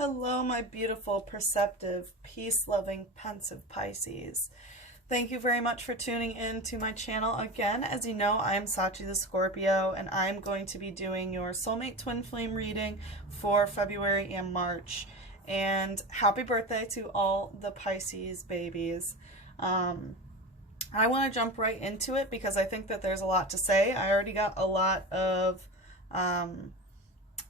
Hello, my beautiful, perceptive, peace-loving, pensive Pisces. Thank you very much for tuning in to my channel again. As you know, I'm Sachi the Scorpio, and I'm going to be doing your Soulmate Twin Flame reading for February and March. And happy birthday to all the Pisces babies. I want to jump right into it because I think that there's a lot to say. I already got a lot of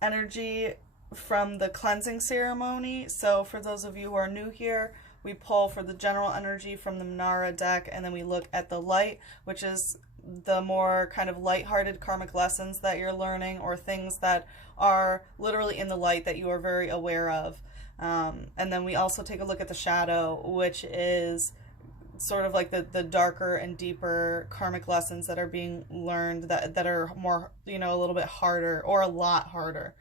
energy from the cleansing ceremony. So for those of you who are new here, we pull for the general energy from the Manara deck, and then we look at the light, which is the more kind of lighthearted karmic lessons that you're learning, or things that are literally in the light that you are very aware of. And then we also take a look at the shadow, which is sort of like the darker and deeper karmic lessons that are being learned that are more, a little bit harder or a lot harder.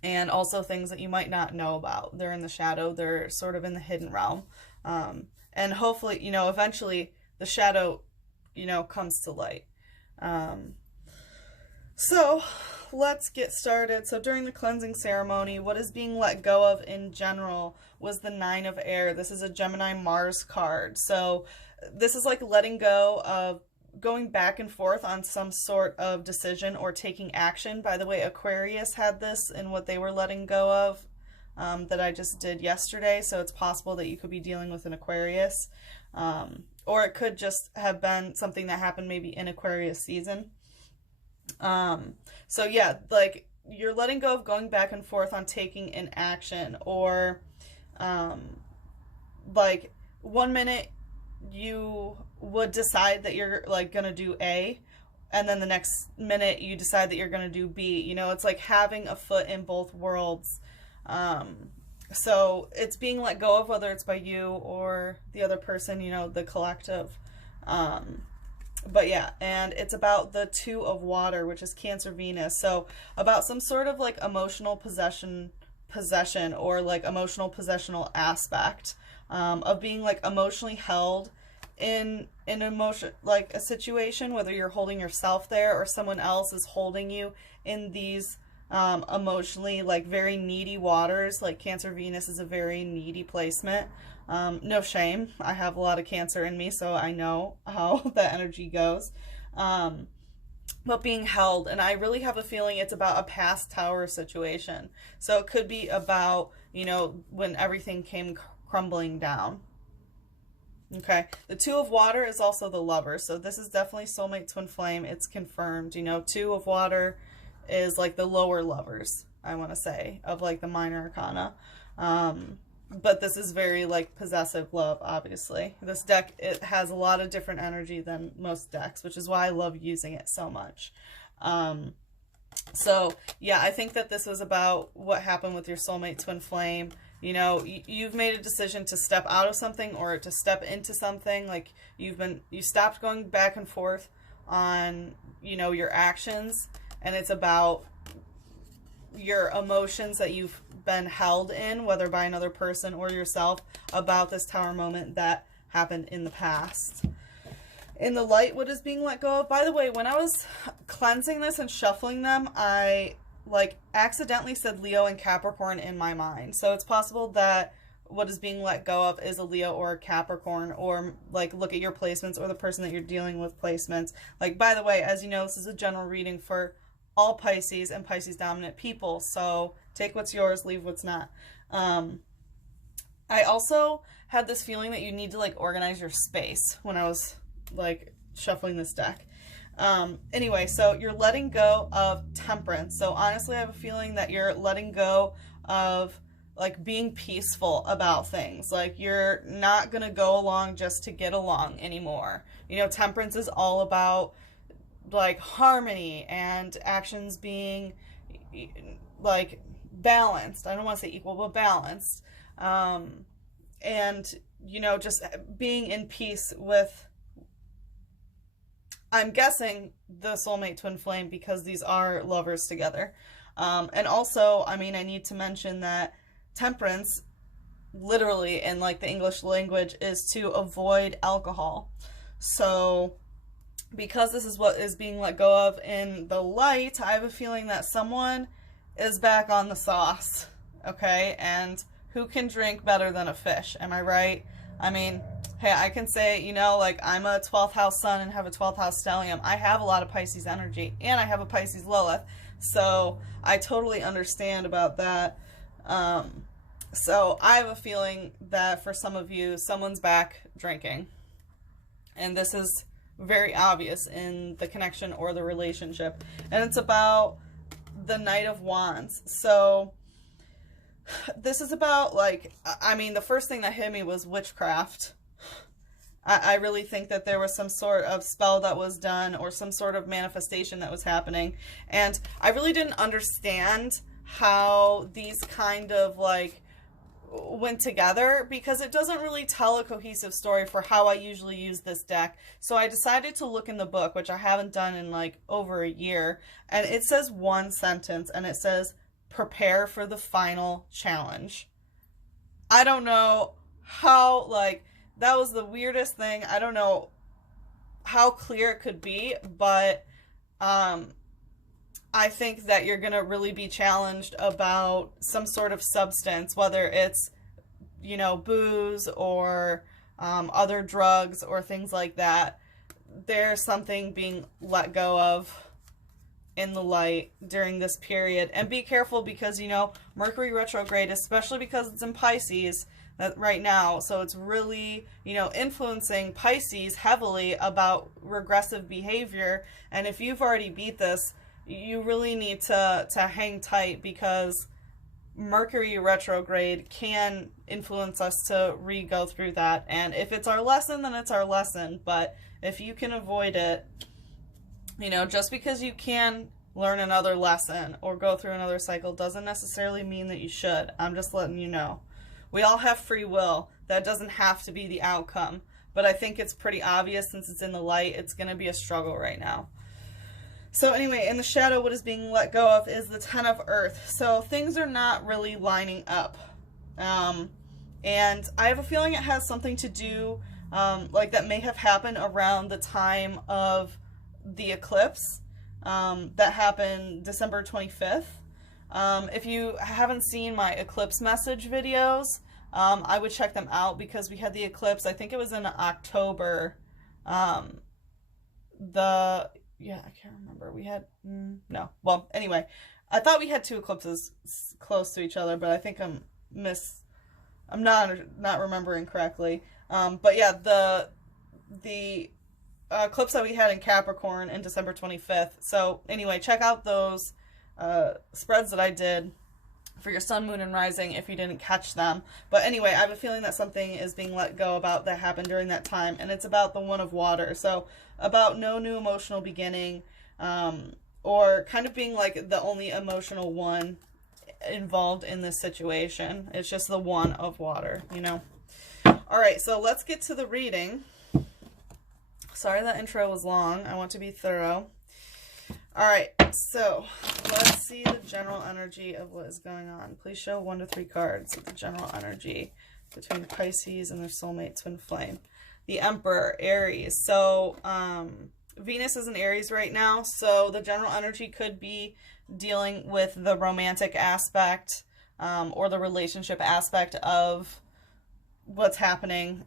And also things that you might not know about. They're in the shadow. They're sort of in the hidden realm. And hopefully, eventually the shadow, comes to light. So let's get started. So during the cleansing ceremony, what is being let go of in general was the Nine of Air. This is a Gemini Mars card. So this is like letting go of going back and forth on some sort of decision or taking action. By the way, Aquarius had this in what they were letting go of that I just did yesterday. So it's possible that you could be dealing with an Aquarius. Or it could just have been something that happened maybe in Aquarius season. So yeah, like you're letting go of going back and forth on taking an action, or like 1 minute you would decide that you're like gonna do A, and then the next minute you decide that you're gonna do B. It's like having a foot in both worlds. So it's being let go of, whether it's by you or the other person, the collective. But yeah, and it's about the Two of Water, which is Cancer Venus. So about some sort of like emotional possession, or like emotional possessional aspect of being like emotionally held in an emotion, like a situation, whether you're holding yourself there or someone else is holding you in these emotionally like very needy waters. Like Cancer Venus is a very needy placement. No shame. I have a lot of Cancer in me, so I know how that energy goes. But being held, and I really have a feeling it's about a past tower situation. So it could be about, when everything came crumbling down. Okay, the Two of Water is also the Lover, so this is definitely Soulmate Twin Flame. It's confirmed. Two of Water is like the lower lovers, I want to say, of like the minor arcana. But this is very like possessive love, obviously. This deck, it has a lot of different energy than most decks, which is why I love using it so much. So yeah, I think that this is about what happened with your Soulmate Twin Flame. You've made a decision to step out of something or to step into something. Like you stopped going back and forth on, your actions, and it's about your emotions that you've been held in, whether by another person or yourself, about this tower moment that happened in the past. In the light, what is being let go of? By the way, when I was cleansing this and shuffling them, I like accidentally said Leo and Capricorn in my mind. So it's possible that what is being let go of is a Leo or a Capricorn, or like look at your placements or the person that you're dealing with placements. Like, by the way, as you know, this is a general reading for all Pisces and Pisces dominant people. So take what's yours, leave what's not. I also had this feeling that you need to like organize your space when I was like shuffling this deck. Anyway, so you're letting go of Temperance. So honestly, I have a feeling that you're letting go of like being peaceful about things. Like you're not going to go along just to get along anymore. Temperance is all about like harmony and actions being like balanced. I don't want to say equal, but balanced. And, just being in peace with, I'm guessing, the Soulmate Twin Flame, because these are lovers together. And also, I need to mention that Temperance, literally in like the English language, is to avoid alcohol. So because this is what is being let go of in the light, I have a feeling that someone is back on the sauce okay? And who can drink better than a fish? Am I right? I mean, hey, I can say, you know, like, I'm a 12th house sun and have a 12th house stellium. I have a lot of Pisces energy, and I have a Pisces Lilith, so I totally understand about that. So I have a feeling that for some of you, someone's back drinking. And this is very obvious in the connection or the relationship. And it's about the Knight of Wands. So this is about, like, I mean, the first thing that hit me was witchcraft. I really think that there was some sort of spell that was done or some sort of manifestation that was happening. And I really didn't understand how these kind of, like, went together, because it doesn't really tell a cohesive story for how I usually use this deck. So I decided to look in the book, which I haven't done in like over a year, and it says one sentence, and it says, prepare for the final challenge. I don't know how, like, that was the weirdest thing. I don't know how clear it could be, but I think that you're going to really be challenged about some sort of substance, whether it's, you know, booze or other drugs or things like that. There's something being let go of in the light during this period. And be careful, because, you know, Mercury retrograde, especially because it's in Pisces right now, so it's really, you know, influencing Pisces heavily about regressive behavior. And if you've already beat this, you really need to hang tight, because Mercury retrograde can influence us to re-go through that. And if it's our lesson, then it's our lesson. But if you can avoid it, you know, just because you can learn another lesson or go through another cycle doesn't necessarily mean that you should. I'm just letting you know. We all have free will. That doesn't have to be the outcome. But I think it's pretty obvious, since it's in the light, it's going to be a struggle right now. So anyway, in the shadow, what is being let go of is the Ten of Earth. So things are not really lining up. And I have a feeling it has something to do, like, that may have happened around the time of the eclipse that happened December 25th. If you haven't seen my eclipse message videos, I would check them out, because we had the eclipse, I think it was in October. Yeah, I can't remember. We had, no. Well, anyway, I thought we had two eclipses close to each other, but I think I'm not remembering correctly. But yeah, the eclipse that we had in Capricorn in December 25th. So anyway, check out those spreads that I did for your sun, moon, and rising if you didn't catch them. But anyway, I have a feeling that something is being let go about that happened during that time, and it's about the One of Water. So about no new emotional beginning, or kind of being like the only emotional one involved in this situation. It's just the One of Water, you know. All right, so let's get to the reading. Sorry that intro was long. I want to be thorough. All right, so let's see the general energy of what is going on. Please show 1 to 3 cards of the general energy between Pisces and their soulmate twin flame. The Emperor, Aries. So Venus is in Aries right now, so the general energy could be dealing with the romantic aspect or the relationship aspect of what's happening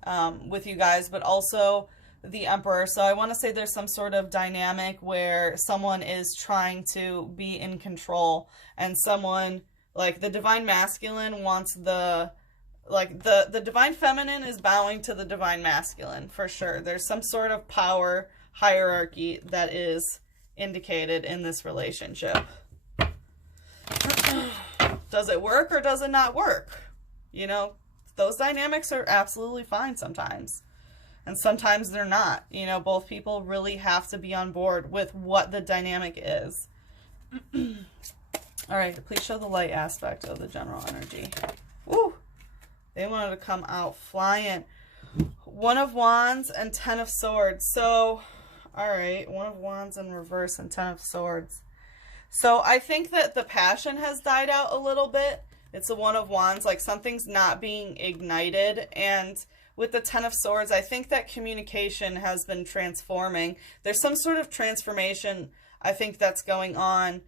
with you guys, but also the Emperor. So I want to say there's some sort of dynamic where someone is trying to be in control, and someone, like the divine masculine, wants the divine feminine is bowing to the divine masculine, for sure. There's some sort of power hierarchy that is indicated in this relationship. Does it work or does it not work? You know, those dynamics are absolutely fine sometimes. And sometimes they're not. You know, both people really have to be on board with what the dynamic is. All right, please show the light aspect of the general energy. Woo! They wanted to come out flying. 1 of Wands and 10 of Swords. So, all right, 1 of Wands in reverse and 10 of Swords. So I think that the passion has died out a little bit. It's a 1 of Wands, like something's not being ignited. And with the 10 of Swords, I think that communication has been transforming. There's some sort of transformation, I think, that's going on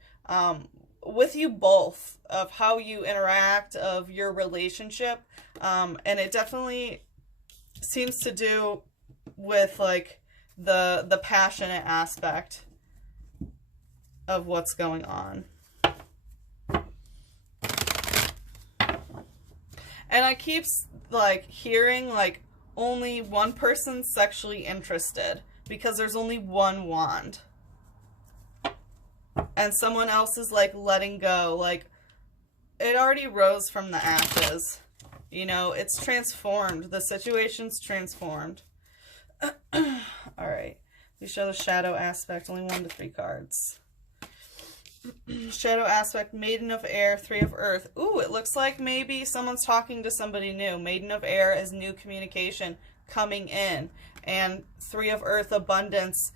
with you both, of how you interact, of your relationship. And it definitely seems to do with like the passionate aspect of what's going on. And I keep like hearing like only one person's sexually interested because there's only one wand. And someone else is like letting go. Like it already rose from the ashes. You know, it's transformed. The situation's transformed. Alright. We show the shadow aspect. Only 1 to 3 cards. Shadow aspect, Maiden of Air, 3 of Earth. Ooh, it looks like maybe someone's talking to somebody new. Maiden of Air is new communication coming in. And 3 of Earth, abundance.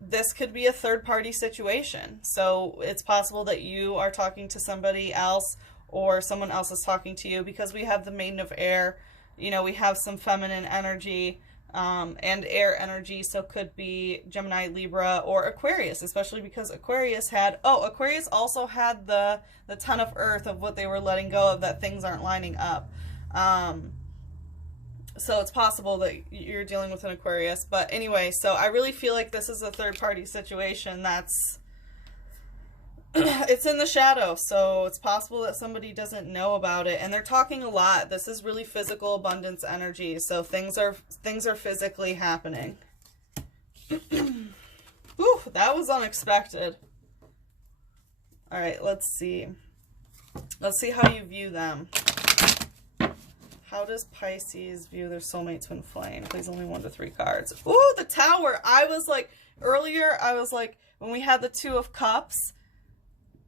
This could be a third-party situation. So it's possible that you are talking to somebody else or someone else is talking to you, because we have the Maiden of Air. You know, we have some feminine energy and air energy, so could be Gemini, Libra, or Aquarius, especially because Aquarius had, Aquarius also had the 10 of Earth of what they were letting go of, that things aren't lining up. So it's possible that you're dealing with an Aquarius. But anyway, so I really feel like this is a third-party situation that's it's in the shadow, so it's possible that somebody doesn't know about it, and they're talking a lot. This is really physical abundance energy, so things are physically happening. Ooh, that was unexpected. All right, let's see. Let's see how you view them. How does Pisces view their soulmate twin flame? Please, only 1 to 3 cards. Ooh, the Tower. I was like, earlier, I was like, when we had the 2 of Cups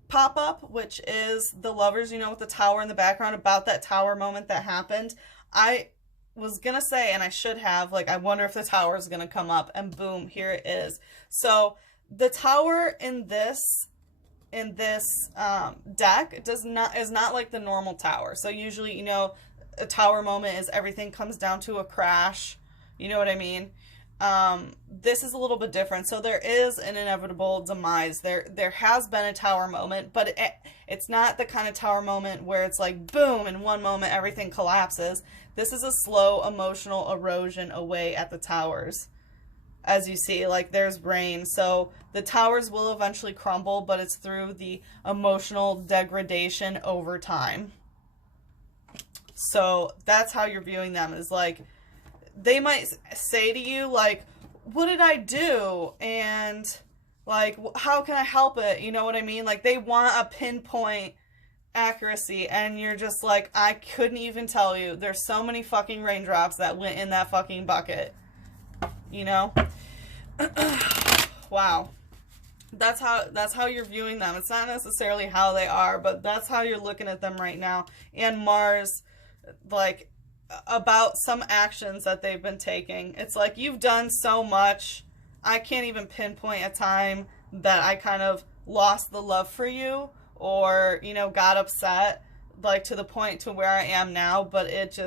pop up, which is the lovers, you know, with the Tower in the background, about that Tower moment that happened. I was gonna say, and I should have, like, I wonder if the Tower is gonna come up, and boom, here it is. So the Tower in this deck is not like the normal Tower. So usually, you know, a Tower moment is everything comes down to a crash. You know what I mean? This is a little bit different. So there is an inevitable demise. There has been a Tower moment, but it's not the kind of Tower moment where it's like, boom, in one moment everything collapses. This is a slow emotional erosion away at the towers. As you see, like, there's rain. So the towers will eventually crumble, but it's through the emotional degradation over time. So that's how you're viewing them, is like, they might say to you, like, what did I do? And, like, how can I help it? You know what I mean? Like, they want a pinpoint accuracy, and you're just like, I couldn't even tell you. There's so many fucking raindrops that went in that fucking bucket. You know? Wow. That's how you're viewing them. It's not necessarily how they are, but that's how you're looking at them right now. And Mars, like, about some actions that they've been taking. It's like, you've done so much. I can't even pinpoint a time that I kind of lost the love for you, or, you know, got upset, like, to the point to where I am now, but it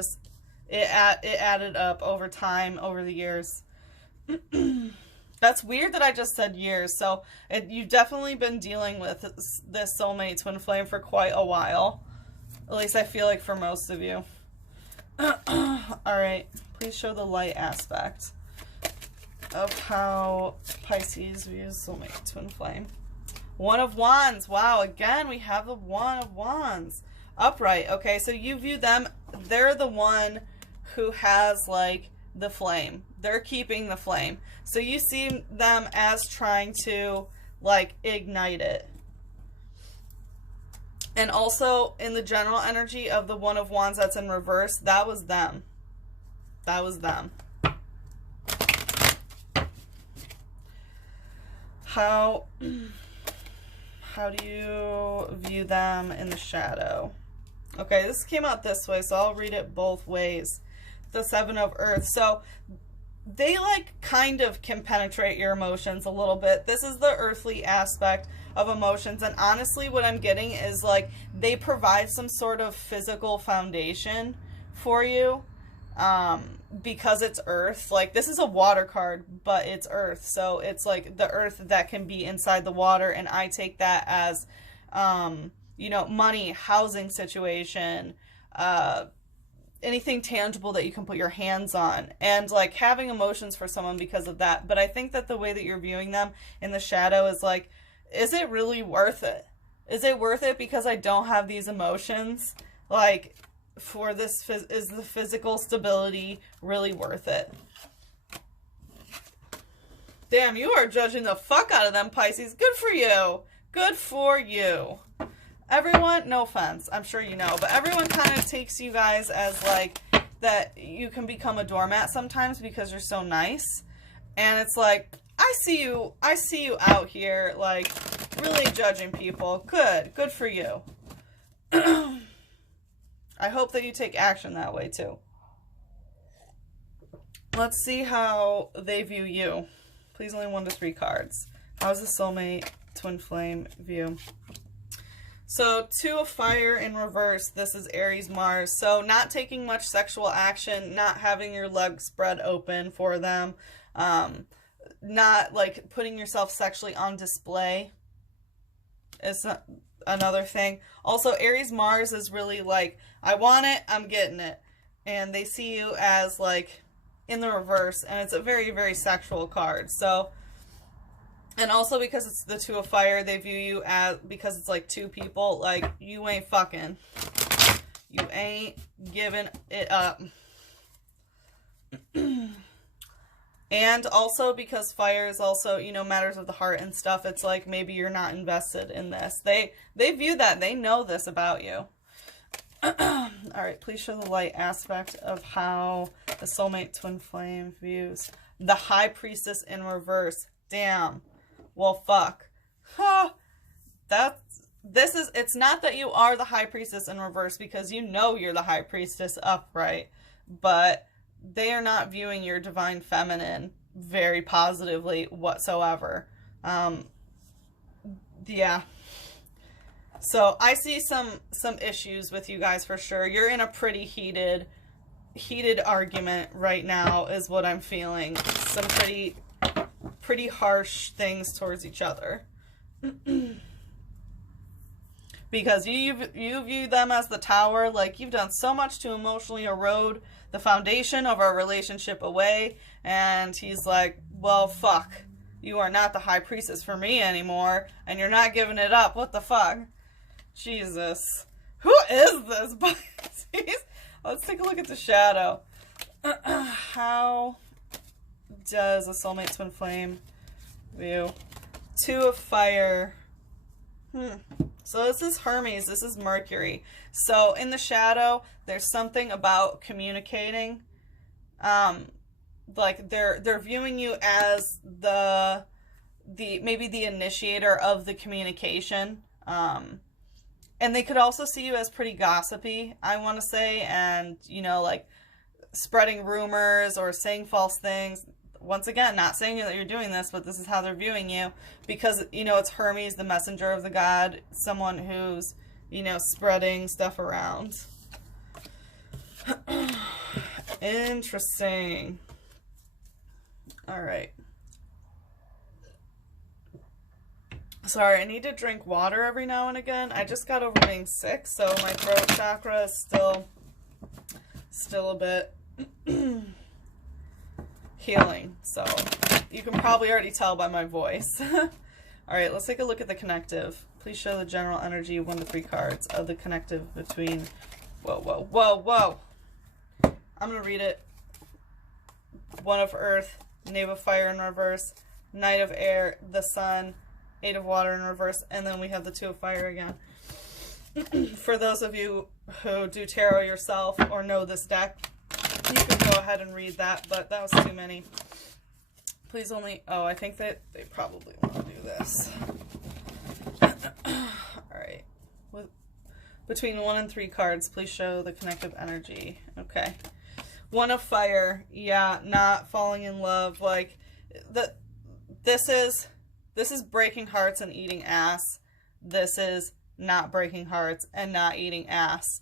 added up over time, over the years. That's weird that I just said years. So you've definitely been dealing with this soulmate twin flame for quite a while. At least I feel like for most of you. Alright, please show the light aspect of how Pisces views soulmate twin flame. 1 of Wands. Wow, again, we have the 1 of Wands. Upright. Okay, so you view them, they're the one who has, like, the flame. They're keeping the flame. So you see them as trying to, like, ignite it. And also, in the general energy of the 1 of Wands that's in reverse, that was them. That was them. How do you view them in the shadow? Okay, this came out this way, so I'll read it both ways. The 7 of Earth. So they, like, kind of can penetrate your emotions a little bit. This is the earthly aspect of emotions, and honestly what I'm getting is, like, they provide some sort of physical foundation for you, because it's earth. Like, this is a water card, but it's earth, so it's like the earth that can be inside the water, and I take that as you know, money, housing situation, anything tangible that you can put your hands on, and like having emotions for someone because of that. But I think that the way that you're viewing them in the shadow is like, is it really worth it? Is it worth it because I don't have these emotions? Like, for this, is the physical stability really worth it? Damn, you are judging the fuck out of them, Pisces. Good for you. Good for you. Everyone, no offense, I'm sure you know, but everyone kind of takes you guys as like, that you can become a doormat sometimes because you're so nice. And it's like, I see you out here, like, really judging people. Good for you. I hope that you take action that way too. Let's see how they view you. Please, only 1 to 3 cards. How's the soulmate twin flame view? So 2 of fire in reverse. This is Aries Mars. So not taking much sexual action, not having your legs spread open for them, not like putting yourself sexually on display is another thing. Also, Aries Mars is really like, I want it, I'm getting it. And they see you as like in the reverse, and it's a very, very sexual card. So, and also because it's the 2 of fire, they view you as, because it's like 2 people, like, you ain't fucking. You ain't giving it up. And also because fire is also, you know, matters of the heart and stuff, it's like maybe you're not invested in this. They view that. They know this about you. All right, please show the light aspect of how the soulmate twin flame views the high priestess in reverse. Damn. Well, fuck. Huh. It's not that you are the high priestess in reverse, because you know you're the high priestess upright, but they are not viewing your divine feminine very positively whatsoever. Yeah. So I see some issues with you guys for sure. You're in a pretty heated argument right now is what I'm feeling. Some pretty harsh things towards each other. Because you view them as the tower, like you've done so much to emotionally erode the foundation of our relationship away, and he's like, well, fuck, you are not the high priestess for me anymore, and you're not giving it up. What the fuck? Jesus. Who is this? Let's take a look at the shadow. How does a soulmate twin flame view? 2 of fire. So this is Hermes. This is Mercury. So in the shadow, there's something about communicating. Like they're viewing you as the maybe the initiator of the communication. And they could also see you as pretty gossipy, I want to say, and, you know, like spreading rumors or saying false things. Once again, not saying that you're doing this, but this is how they're viewing you, because, you know, it's Hermes, the messenger of the god, someone who's, you know, spreading stuff around. Interesting. All right. Sorry, I need to drink water every now and again. I just got over being sick, so my throat chakra is still a bit healing. So you can probably already tell by my voice. All right, let's take a look at the connective. Please show the general energy 1 to 3 cards of the connective between. Whoa. I'm gonna read it. 1 of earth, knave of fire in reverse, knight of air, the sun, 8 of water in reverse, and then we have the 2 of fire again. For those of you who do tarot yourself or know this deck, you can go ahead and read that, but that was too many. Please only... Oh, I think that they probably want to do this. Alright. Between 1 and 3 cards, please show the connective energy. Okay. 1 of fire. Yeah, not falling in love. Like, this is breaking hearts and eating ass. This is not breaking hearts and not eating ass.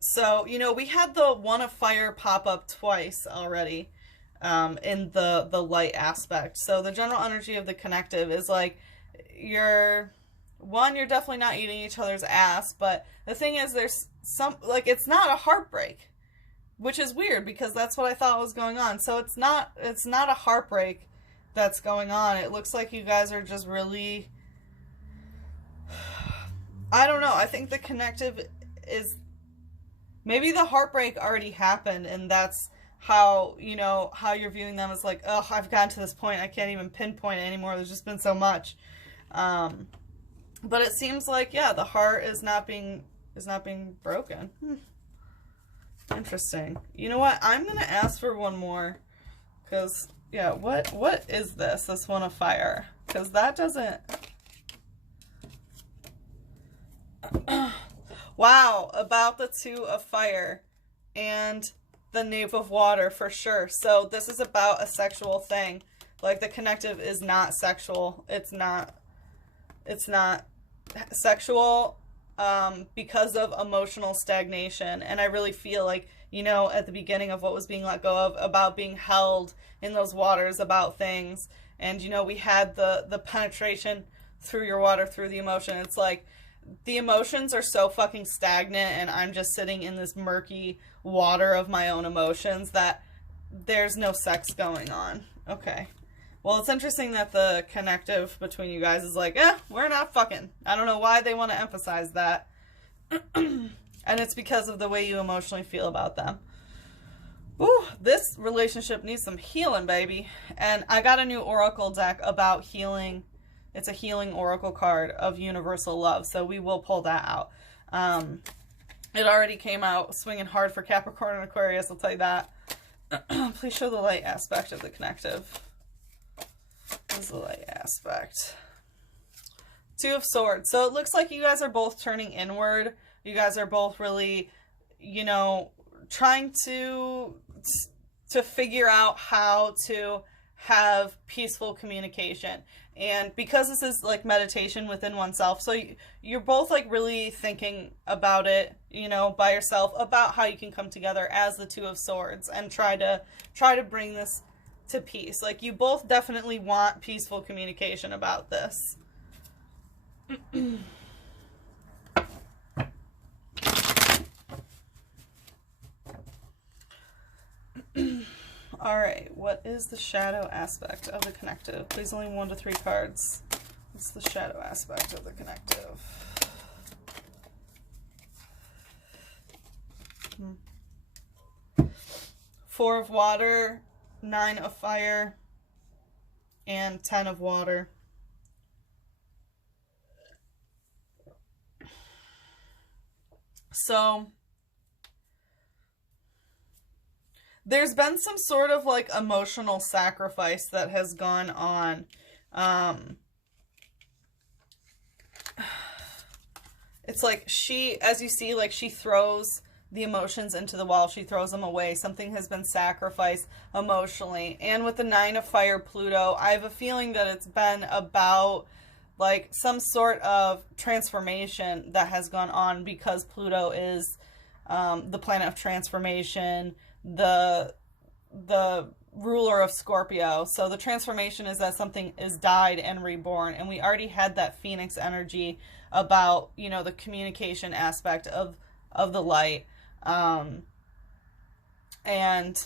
So, you know, we had the 1 of fire pop up twice already in the light aspect. So the general energy of the connective is like, one, you're definitely not eating each other's ass, but the thing is, there's some, like, it's not a heartbreak, which is weird because that's what I thought was going on. So it's not a heartbreak that's going on. It looks like you guys are just really, I don't know. I think the connective is, maybe the heartbreak already happened, and that's how, you know, how you're viewing them as like, oh, I've gotten to this point, I can't even pinpoint it anymore. There's just been so much. But it seems like, yeah, the heart is not being broken. Interesting. You know what? I'm going to ask for one more. Because, yeah, what is this? This one of fire. Because that doesn't... Wow, about the two of fire and the knave of water for sure. So this is about a sexual thing. Like, the connective is not sexual. It's not sexual because of emotional stagnation. And I really feel like, you know, at the beginning of what was being let go of, about being held in those waters, about things. And, you know, we had the penetration through your water, through the emotion. It's like the emotions are so fucking stagnant, and I'm just sitting in this murky water of my own emotions that there's no sex going on. Okay. Well, it's interesting that the connective between you guys is like, we're not fucking. I don't know why they want to emphasize that. And it's because of the way you emotionally feel about them. Ooh, this relationship needs some healing, baby. And I got a new oracle deck about healing. It's a healing oracle card of universal love, so we will pull that out. It already came out swinging hard for Capricorn and Aquarius, I'll tell you that. Please show the light aspect of the connective. This is the light aspect. Two of Swords. So it looks like you guys are both turning inward. You guys are both really, you know, trying to figure out how to have peaceful communication. And because this is like meditation within oneself, so you're both like really thinking about it, you know, by yourself, about how you can come together as the Two of Swords and try to bring this to peace. Like, you both definitely want peaceful communication about this. Alright, what is the shadow aspect of the connective? Please, only 1 to 3 cards. What's the shadow aspect of the connective? Four of water, 9 of fire, and 10 of water. So there's been some sort of like emotional sacrifice that has gone on. It's like she, as you see, like she throws the emotions into the wall. She throws them away. Something has been sacrificed emotionally. And with the 9 of fire, Pluto, I have a feeling that it's been about like some sort of transformation that has gone on, because Pluto is the planet of transformation, the ruler of Scorpio. So the transformation is that something is died and reborn. And we already had that Phoenix energy about, you know, the communication aspect of the light. And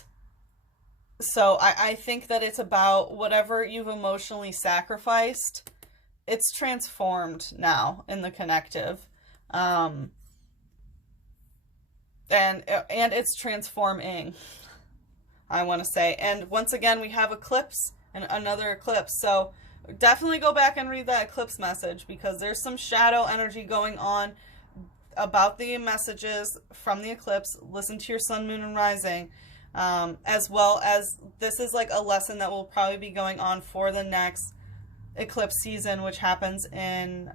so I think that it's about whatever you've emotionally sacrificed, it's transformed now in the connective. And it's transforming, I want to say. And once again, we have eclipse and another eclipse. So definitely go back and read that eclipse message, because there's some shadow energy going on about the messages from the eclipse. Listen to your sun, moon, and rising, as well as this is like a lesson that will probably be going on for the next eclipse season, which happens in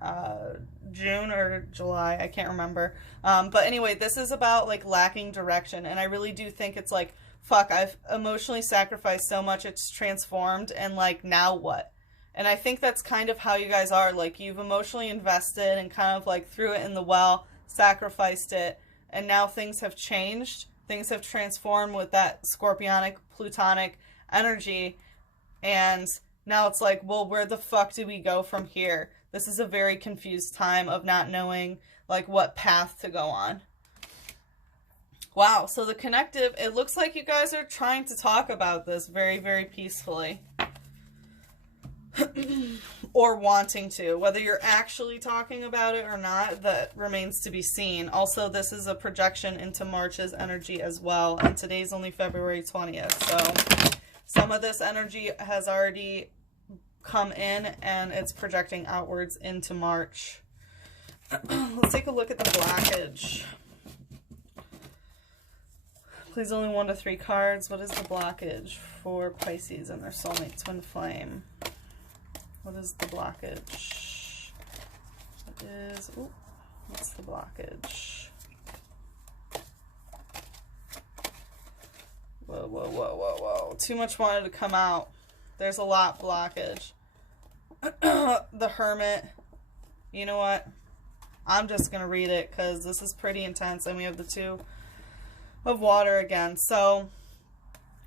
June or July, I can't remember. But anyway, this is about like lacking direction, and I really do think it's like, fuck, I've emotionally sacrificed so much, it's transformed, and like, now what? And I think that's kind of how you guys are. Like, you've emotionally invested and kind of like threw it in the well, sacrificed it, and now things have changed. Things have transformed with that scorpionic, plutonic energy, and now it's like, well, where the fuck do we go from here? This is a very confused time of not knowing like what path to go on. Wow, so the connective, it looks like you guys are trying to talk about this very, very peacefully. Or wanting to. Whether you're actually talking about it or not, that remains to be seen. Also, this is a projection into March's energy as well. And today's only February 20th. So some of this energy has already come in and it's projecting outwards into March. Let's take a look at the blockage. Please, only 1 to 3 cards. What is the blockage for Pisces and their soulmate twin flame? What is the blockage? What is, ooh, what's the blockage? Whoa, whoa, whoa, whoa, whoa. Too much wanted to come out. There's a lot blockage. The Hermit. You know what? I'm just going to read it because this is pretty intense. And we have the 2 of water again. So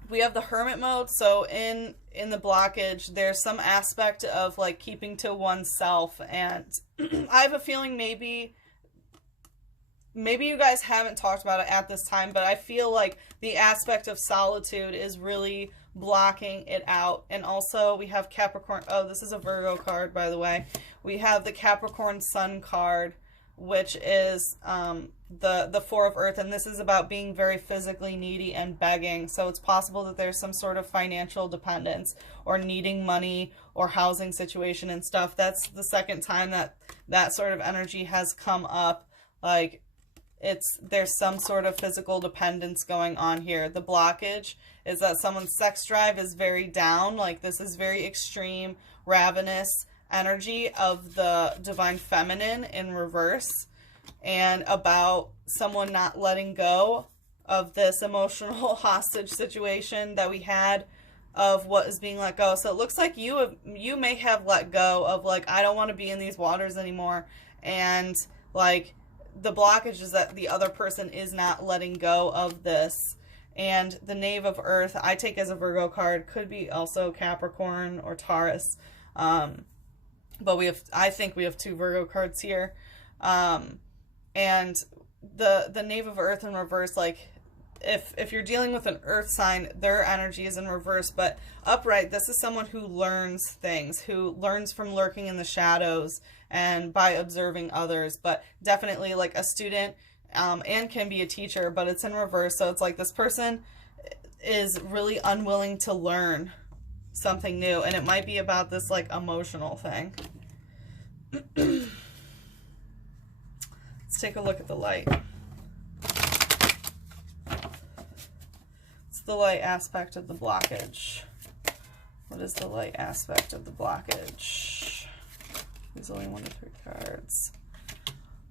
we have the Hermit mode. So in the blockage, there's some aspect of like keeping to oneself. And I have a feeling maybe you guys haven't talked about it at this time, but I feel like the aspect of solitude is really blocking it out. And also we have Capricorn. Oh, this is a Virgo card, by the way. We have the Capricorn Sun card, which is the 4 of Earth, and this is about being very physically needy and begging. So it's possible that there's some sort of financial dependence or needing money or housing situation and stuff. That's the second time that sort of energy has come up. Like there's some sort of physical dependence going on here. The blockage is that someone's sex drive is very down. Like this is very extreme, ravenous energy of the divine feminine in reverse, and about someone not letting go of this emotional hostage situation that we had of what is being let go. So it looks like you may have let go of like, I don't want to be in these waters anymore, and like the blockage is that the other person is not letting go of this. And the Knave of Earth, I take as a Virgo card, could be also Capricorn or Taurus. But I think we have 2 Virgo cards here. And the Knave of Earth in reverse, like if you're dealing with an earth sign, their energy is in reverse, but upright, this is someone who learns things, who learns from lurking in the shadows and by observing others, but definitely like a student, and can be a teacher, but it's in reverse. So it's like this person is really unwilling to learn something new, and it might be about this like emotional thing. Let's take a look at the light. It's the light aspect of the blockage. What is the light aspect of the blockage? There's only 1 to 3 cards.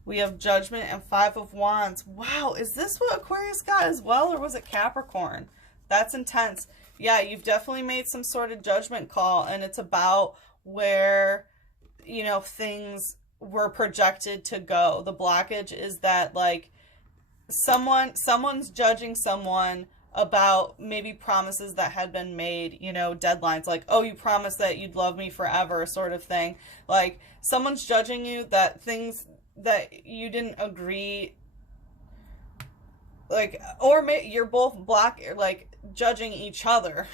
We have Judgment and 5 of Wands. Wow, is this what Aquarius got as well, or was it Capricorn? That's intense. Yeah, you've definitely made some sort of judgment call, and it's about where, you know, things were projected to go. The blockage is that like someone's judging someone about maybe promises that had been made, you know, deadlines, like, oh, you promised that you'd love me forever, sort of thing. Like someone's judging you that things that you didn't agree, like, or you're both judging each other,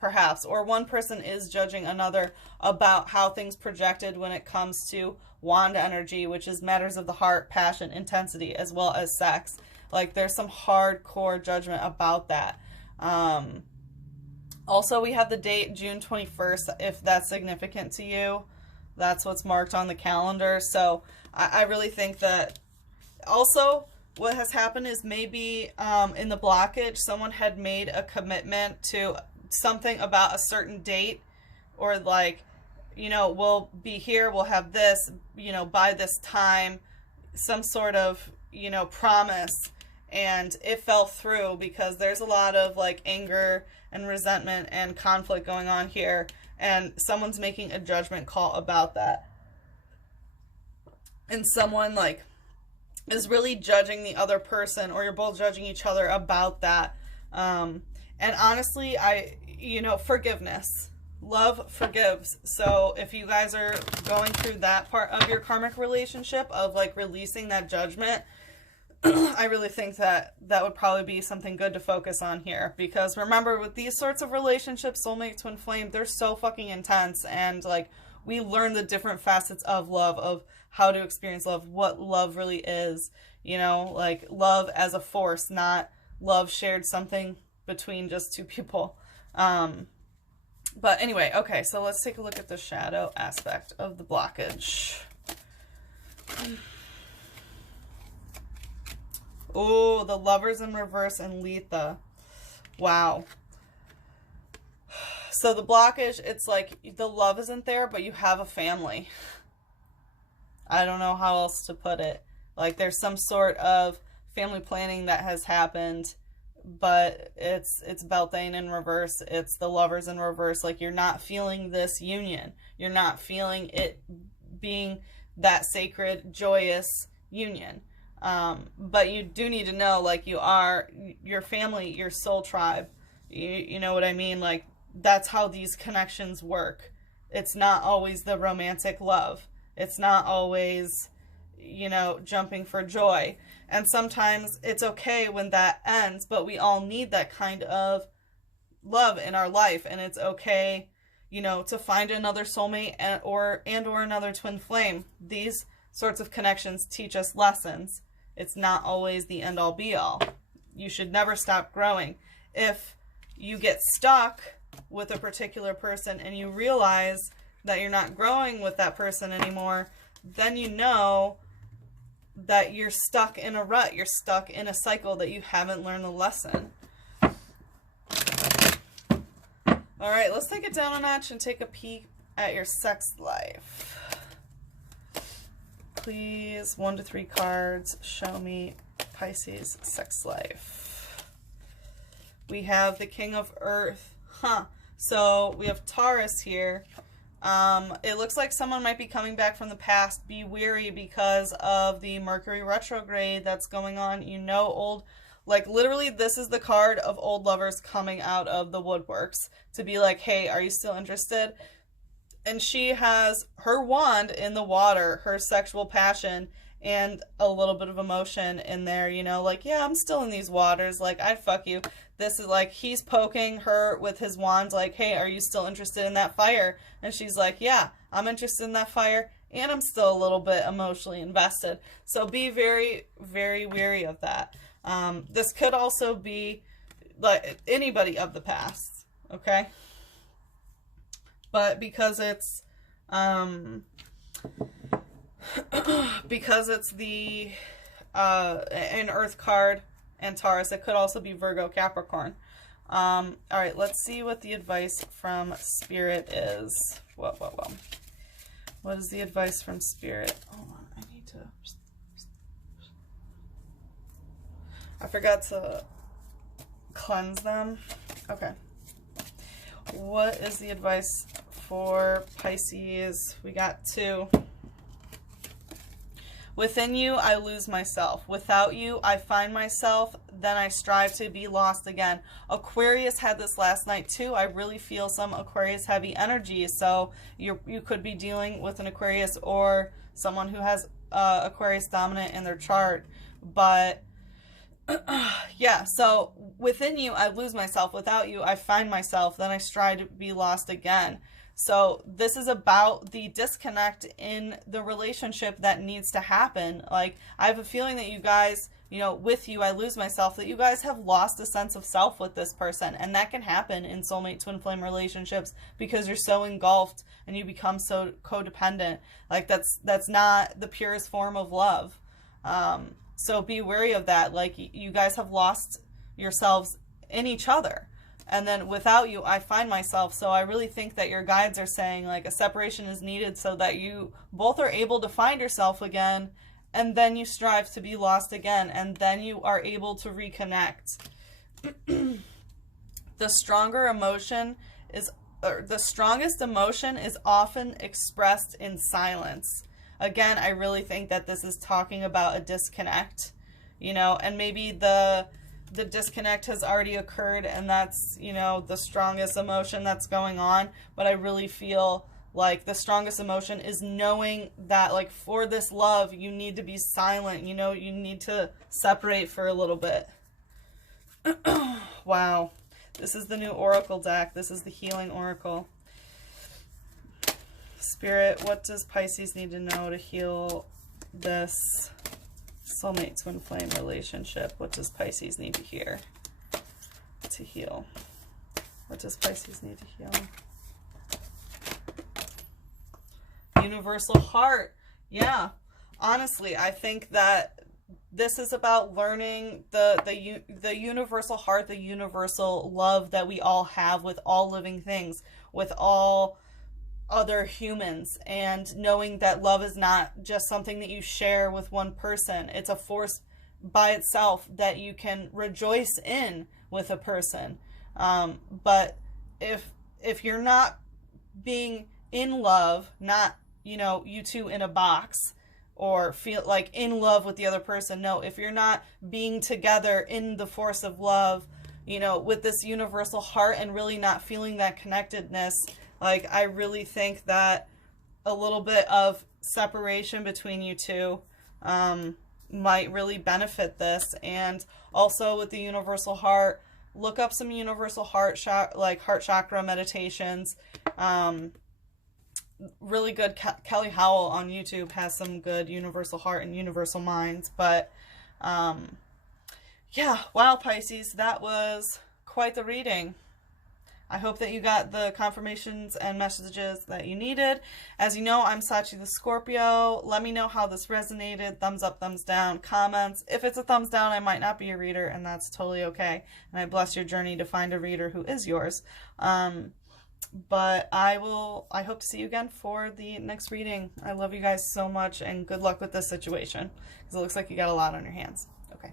perhaps, or one person is judging another about how things projected when it comes to wand energy, which is matters of the heart, passion, intensity, as well as sex. Like there's some hardcore judgment about that. Also, we have the date June 21st, if that's significant to you. That's what's marked on the calendar. So I really think that also what has happened is maybe in the blockage, someone had made a commitment to something about a certain date, or like, you know, we'll be here, we'll have this, you know, by this time, some sort of, you know, promise, and it fell through because there's a lot of like anger and resentment and conflict going on here, and someone's making a judgment call about that, and someone like is really judging the other person, or you're both judging each other about that. And honestly, you know, forgiveness. love forgives. So if you guys are going through that part of your karmic relationship of like releasing that judgment, I really think that that would probably be something good to focus on here, because remember, with these sorts of relationships, soulmate, twin flame, they're so fucking intense, and like we learn the different facets of love, of how to experience love, what love really is, you know, like love as a force, not love shared something between just two people. But anyway, okay, so let's take a look at the shadow aspect of the blockage. Oh, the Lovers in reverse and Letha. Wow. So the blockage, it's like the love isn't there, but you have a family. I don't know how else to put it. Like there's some sort of family planning that has happened, but it's Beltane in reverse. It's the Lovers in reverse. Like you're not feeling this union. You're not feeling it being that sacred, joyous union. But you do need to know, like, you are your family, your soul tribe. You know what I mean? Like, that's how these connections work. It's not always the romantic love. It's not always, you know, jumping for joy. And sometimes it's okay when that ends, but we all need that kind of love in our life. And it's okay, you know, to find another soulmate or another twin flame. These sorts of connections teach us lessons. It's not always the end-all be-all. You should never stop growing. If you get stuck with a particular person and you realize that you're not growing with that person anymore, then you know that you're stuck in a rut. You're stuck in a cycle that you haven't learned the lesson. All right, let's take it down a notch and take a peek at your sex life. Please, 1 to 3 cards, show me Pisces sex life. We have the King of Earth. So we have Taurus here. It looks like someone might be coming back from the past. Be wary because of the Mercury retrograde that's going on. You know, like literally this is the card of old lovers coming out of the woodworks to be like, hey, are you still interested? And she has her wand in the water, her sexual passion, and a little bit of emotion in there, you know, like, yeah, I'm still in these waters, like, I'd fuck you. This is like, he's poking her with his wand, like, hey, are you still interested in that fire? And she's like, yeah, I'm interested in that fire, and I'm still a little bit emotionally invested. So be very, very wary of that. This could also be, like, anybody of the past, okay? But because it's the an Earth card and Taurus, it could also be Virgo, Capricorn. All right, let's see what the advice from Spirit is. Whoa. What is the advice from Spirit? Hold on, I forgot to cleanse them. Okay. What is the advice for Pisces? We got 2. Within you, I lose myself. Without you, I find myself. Then I strive to be lost again. Aquarius had this last night too. I really feel some Aquarius heavy energy. So you could be dealing with an Aquarius or someone who has Aquarius dominant in their chart. But yeah, so within you, I lose myself. Without you, I find myself. Then I strive to be lost again. So this is about the disconnect in the relationship that needs to happen. Like, I have a feeling that you guys, you know, with you, I lose myself, that you guys have lost a sense of self with this person. And that can happen in soulmate twin flame relationships because you're so engulfed and you become so codependent. Like, that's not the purest form of love. So be wary of that. Like, you guys have lost yourselves in each other. And then without you, I find myself. So I really think that your guides are saying, like, a separation is needed so that you both are able to find yourself again. And then you strive to be lost again. And then you are able to reconnect. The strongest emotion is often expressed in silence. Again, I really think that this is talking about a disconnect, you know, and maybe the the disconnect has already occurred, and that's, you know, the strongest emotion that's going on. But I really feel like the strongest emotion is knowing that, like, for this love, you need to be silent. You know, you need to separate for a little bit. Wow. This is the new Oracle deck. This is the Healing Oracle. Spirit, what does Pisces need to know to heal this soulmate twin flame relationship? What does Pisces need to hear to heal? What does Pisces need to heal? Universal heart. Yeah. Honestly, I think that this is about learning the universal heart, the universal love that we all have with all living things, with all other humans, and knowing that love is not just something that you share with one person. It's a force by itself that you can rejoice in with a person. But if you're not being in love, not, you know, you two in a box, or feel like in love with the other person. No, if you're not being together in the force of love, you know, with this universal heart, and really not feeling that connectedness, like, I really think that a little bit of separation between you two might really benefit this. And also with the universal heart, look up some universal heart chakra meditations. Really good. Kelly Howell on YouTube has some good universal heart and universal minds. But yeah, wow, Pisces, that was quite the reading. I hope that you got the confirmations and messages that you needed. As you know, I'm Sachi the Scorpio. Let me know how this resonated. Thumbs up, thumbs down, comments. If it's a thumbs down, I might not be a reader, and that's totally okay. And I bless your journey to find a reader who is yours. But I hope to see you again for the next reading. I love you guys so much, and good luck with this situation, because it looks like you got a lot on your hands. Okay.